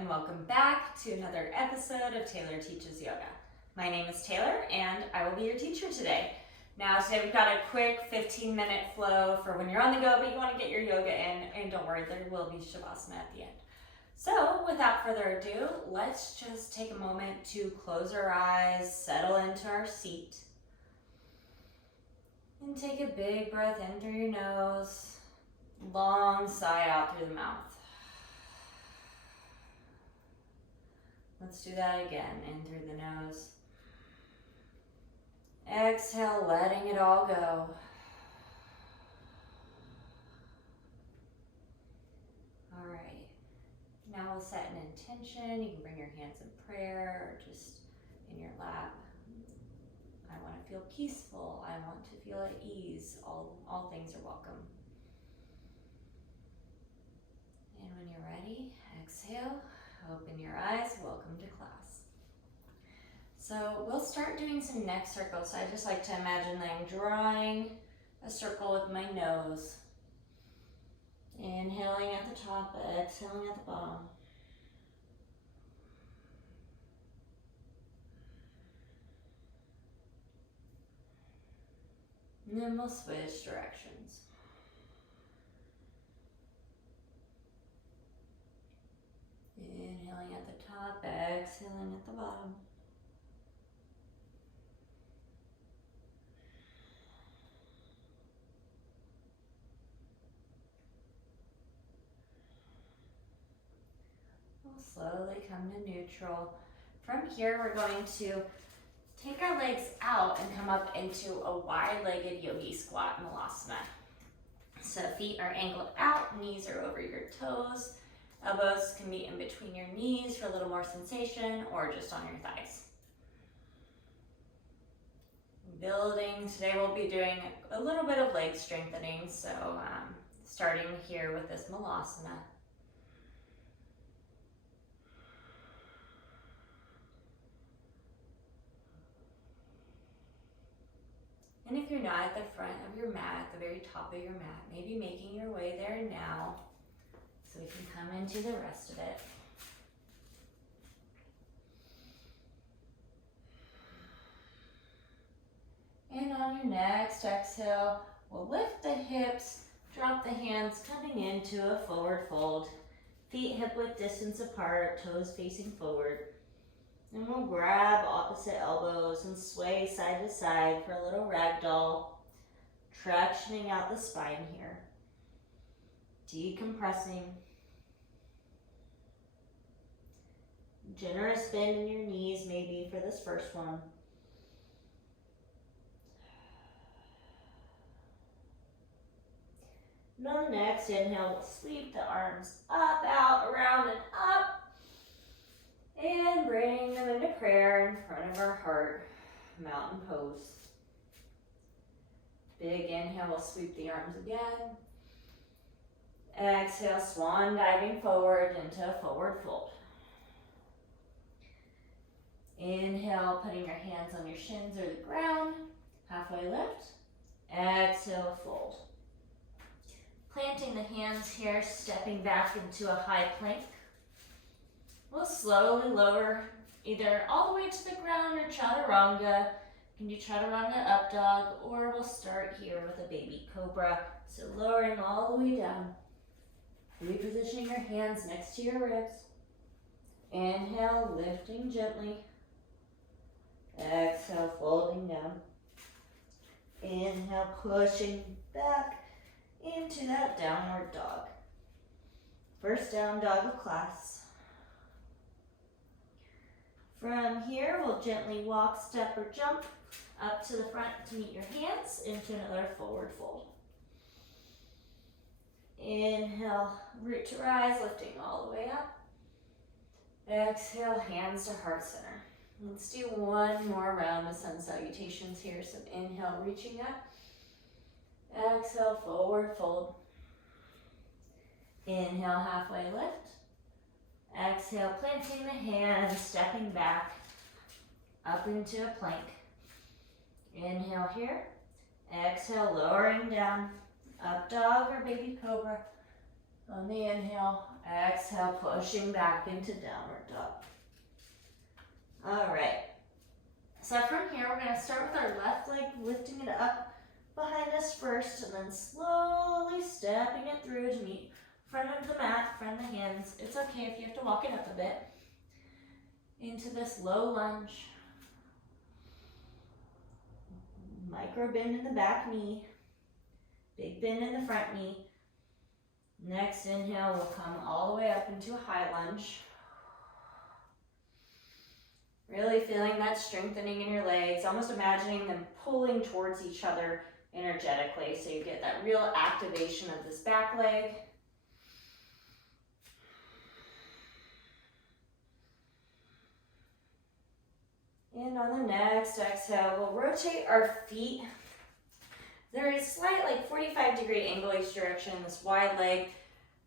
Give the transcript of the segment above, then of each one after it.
and welcome back to another episode of Taylor Teaches Yoga. My name is Taylor and I will be your teacher today. Now today we've got a quick 15-minute flow for when you're on the go but you want to get your yoga in, and don't worry, there will be Shavasana at the end. So without further ado, let's just take a moment to close our eyes, settle into our seat, and take a big breath in through your nose, long sigh out through the mouth. Let's do that again, in through the nose. Exhale, letting it all go. All right, now we'll set an intention. You can bring your hands in prayer or just in your lap. I want to feel peaceful. I want to feel at ease. All things are welcome. And when you're ready, exhale. Open your eyes, welcome to class. So we'll start doing some neck circles. So I just like to imagine that I'm drawing a circle with my nose. Inhaling at the top, exhaling at the bottom. And then we'll switch directions. Inhaling at the top, exhaling at the bottom. We'll slowly come to neutral. From here, we're going to take our legs out and come up into a wide-legged yogi squat malasana. So feet are angled out, knees are over your toes. Elbows can be in between your knees for a little more sensation, or just on your thighs. Building, today we'll be doing a little bit of leg strengthening, so starting here with this malasana. And if you're not at the front of your mat, at the very top of your mat, maybe making your way there now, so we can come into the rest of it. And on your next exhale, we'll lift the hips, drop the hands, coming into a forward fold. Feet hip-width distance apart, toes facing forward. And we'll grab opposite elbows and sway side to side for a little ragdoll, tractioning out the spine here. Decompressing. Generous bend in your knees maybe for this first one. And on the next inhale, we'll sweep the arms up, out, around, and up. And bring them into prayer in front of our heart, mountain pose. Big inhale, we'll sweep the arms again. Exhale, swan diving forward into a forward fold. Inhale, putting your hands on your shins or the ground, halfway lift. Exhale, fold. Planting the hands here, stepping back into a high plank. We'll slowly lower either all the way to the ground or chaturanga. You can do chaturanga up dog, or we'll start here with a baby cobra. So lowering all the way down. Repositioning your hands next to your ribs. Inhale, lifting gently. Exhale, folding down. Inhale, pushing back into that downward dog. First down dog of class. From here, we'll gently walk, step, or jump up to the front to meet your hands into another forward fold. Inhale, root to rise, lifting all the way up. Exhale, hands to heart center. Let's do one more round of sun salutations here. So inhale, reaching up. Exhale, forward fold. Inhale, halfway lift. Exhale, planting the hands, stepping back up into a plank. Inhale here. Exhale, lowering down. Up dog or baby cobra. On the inhale, Exhale, pushing back into downward dog. All right. So from here, we're going to start with our left leg, lifting it up behind us first, and then slowly stepping it through to meet front of the mat, front of the hands. It's okay if you have to walk it up a bit. Into this low lunge. Micro bend in the back knee. Big bend in the front knee. Next inhale, we'll come all the way up into a high lunge. Really feeling that strengthening in your legs, almost imagining them pulling towards each other energetically, so you get that real activation of this back leg. And on the next exhale, we'll rotate our feet. There is a slight, like 45-degree angle each direction in this wide leg.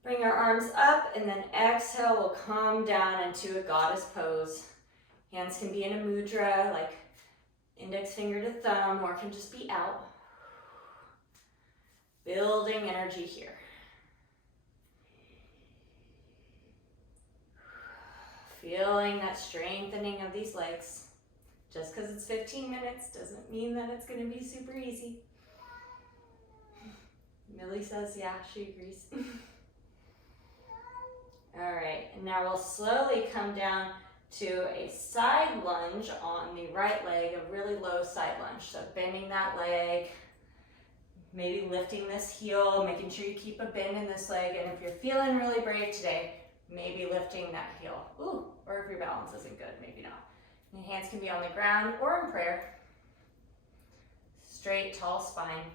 Bring our arms up, and then exhale, we'll come down into a goddess pose. Hands can be in a mudra, like index finger to thumb, or it can just be out. Building energy here. Feeling that strengthening of these legs. Just because it's 15 minutes doesn't mean that it's going to be super easy. Millie says, yeah, she agrees. All right, and now we'll slowly come down to a side lunge on the right leg, a really low side lunge. So bending that leg, maybe lifting this heel, making sure you keep a bend in this leg. And if you're feeling really brave today, maybe lifting that heel. Ooh, or if your balance isn't good, maybe not. Your hands can be on the ground or in prayer. Straight, tall spine.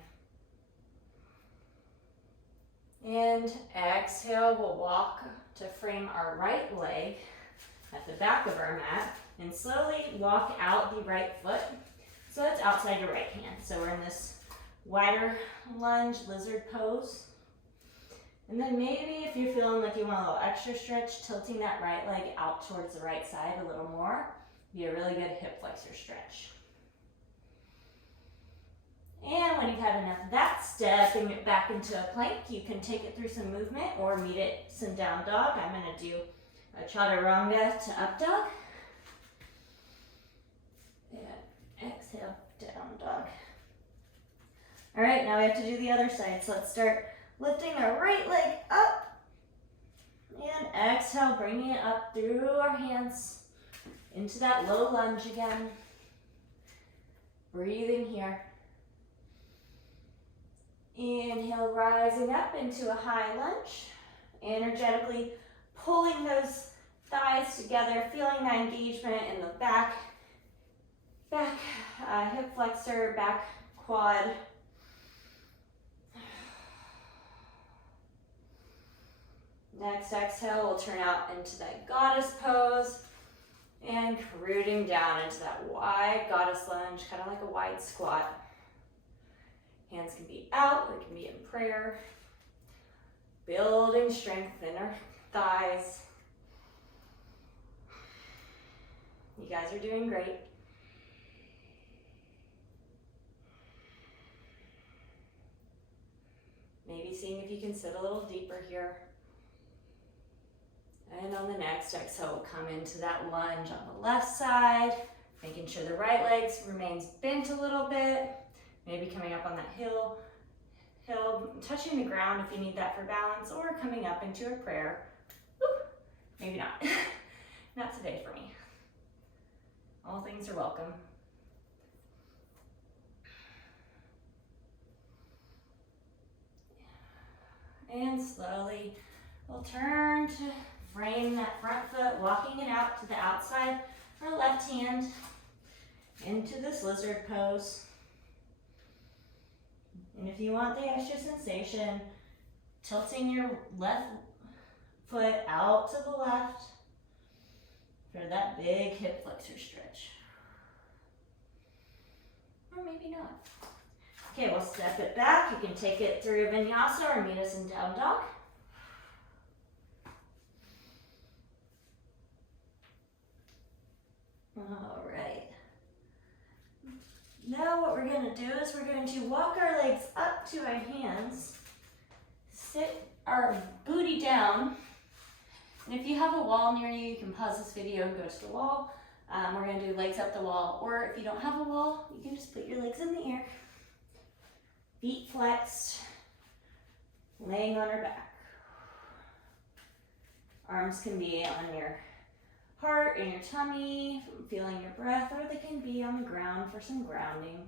And exhale, we'll walk to frame our right leg at the back of our mat and slowly walk out the right foot so it's outside your right hand. So we're in this wider lunge lizard pose. And then maybe if you're feeling like you want a little extra stretch, tilting that right leg out towards the right side a little more. Be a really good hip flexor stretch. And when you've had enough of that, stepping it back into a plank. You can take it through some movement or meet it some down dog. I'm going to do a chaturanga to up dog. And exhale, down dog. All right, now we have to do the other side. So let's start lifting our right leg up. And exhale, bringing it up through our hands into that low lunge again. Breathing here. Inhale, rising up into a high lunge. Energetically pulling those thighs together, feeling that engagement in the back hip flexor, back quad. Next exhale, we'll turn out into that goddess pose and rooting down into that wide goddess lunge, kind of like a wide squat. Hands can be out, they can be in prayer. Building strength in our thighs. You guys are doing great. Maybe seeing if you can sit a little deeper here. And on the next exhale, we'll come into that lunge on the left side, making sure the right leg remains bent a little bit. Maybe coming up on that hill, touching the ground if you need that for balance, or coming up into a prayer. Woo, maybe not. Not today for me. All things are welcome. And slowly, we'll turn to frame that front foot, walking it out to the outside, our left hand into this lizard pose. And if you want the extra sensation, tilting your left foot out to the left for that big hip flexor stretch. Or maybe not. Okay, we'll step it back. You can take it through vinyasa or meet us in down dog. All right. Now what we're going to do is we're going to walk our legs up to our hands, sit our booty down, And if you have a wall near you, you can pause this video and go to the wall. We're gonna do legs up the wall, or if you don't have a wall, you can just put your legs in the air. Feet flexed, laying on our back. Arms can be on your heart and your tummy, feeling your breath, or they can be on the ground for some grounding.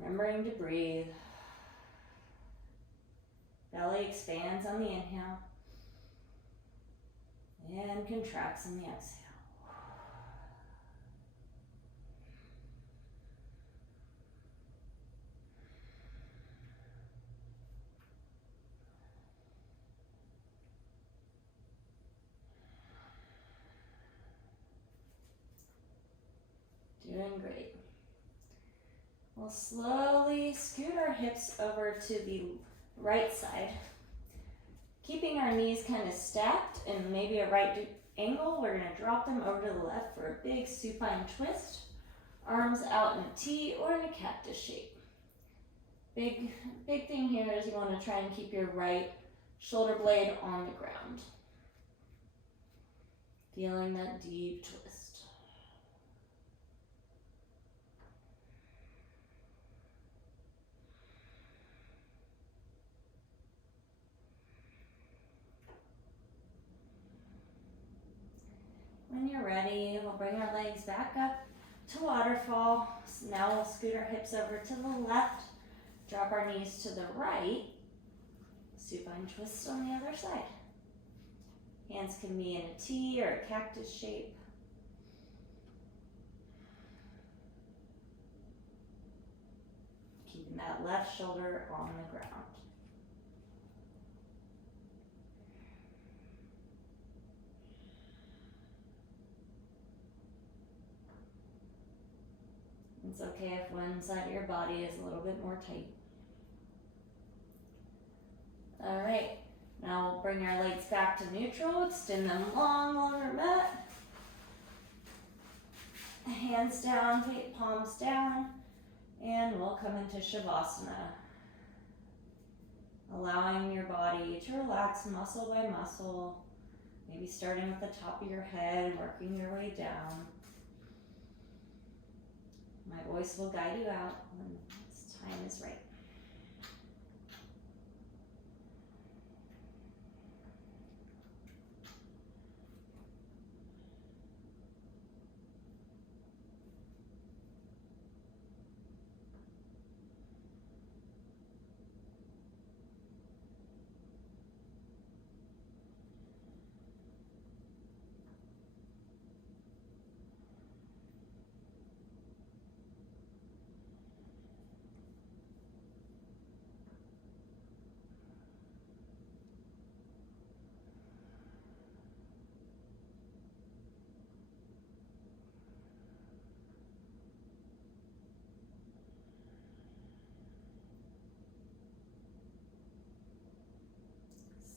Remembering to breathe. Belly expands on the inhale and contracts on the exhale. Doing great. We'll slowly scoot our hips over to the right side. Keeping our knees kind of stacked and maybe a right angle, we're going to drop them over to the left for a big supine twist. Arms out in a T or in a cactus shape. Big thing here is you want to try and keep your right shoulder blade on the ground. Feeling that deep twist. When you're ready, we'll bring our legs back up to waterfall. So now we'll scoot our hips over to the left, drop our knees to the right, supine twist on the other side. Hands can be in a T or a cactus shape. Keeping that left shoulder on the ground. It's okay if one side of your body is a little bit more tight. All right, now we'll bring our legs back to neutral, extend them long on our mat. Hands down, palms down, and we'll come into Shavasana. Allowing your body to relax muscle by muscle, maybe starting at the top of your head, working your way down. My voice will guide you out when this time is right.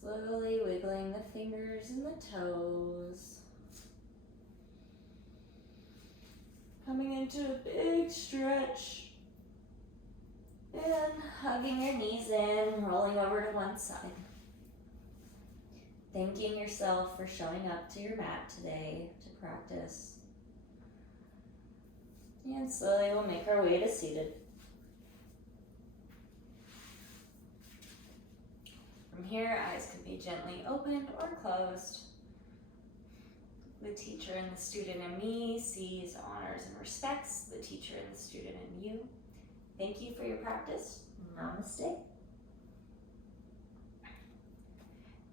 Slowly wiggling the fingers and the toes. Coming into a big stretch. And hugging your knees in, rolling over to one side. Thanking yourself for showing up to your mat today to practice. And slowly we'll make our way to seated. From here, eyes could be gently opened or closed. The teacher and the student in me sees, honors, and respects the teacher and the student in you. Thank you for your practice. Namaste.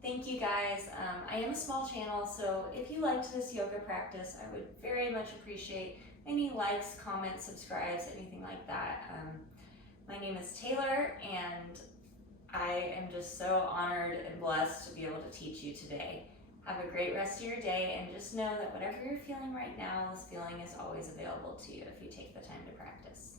Thank you guys. I am a small channel, so if you liked this yoga practice, I would very much appreciate any likes, comments, subscribes, anything like that. My name is Taylor, and I am just so honored and blessed to be able to teach you today. Have a great rest of your day, and just know that whatever you're feeling right now, this feeling is always available to you if you take the time to practice.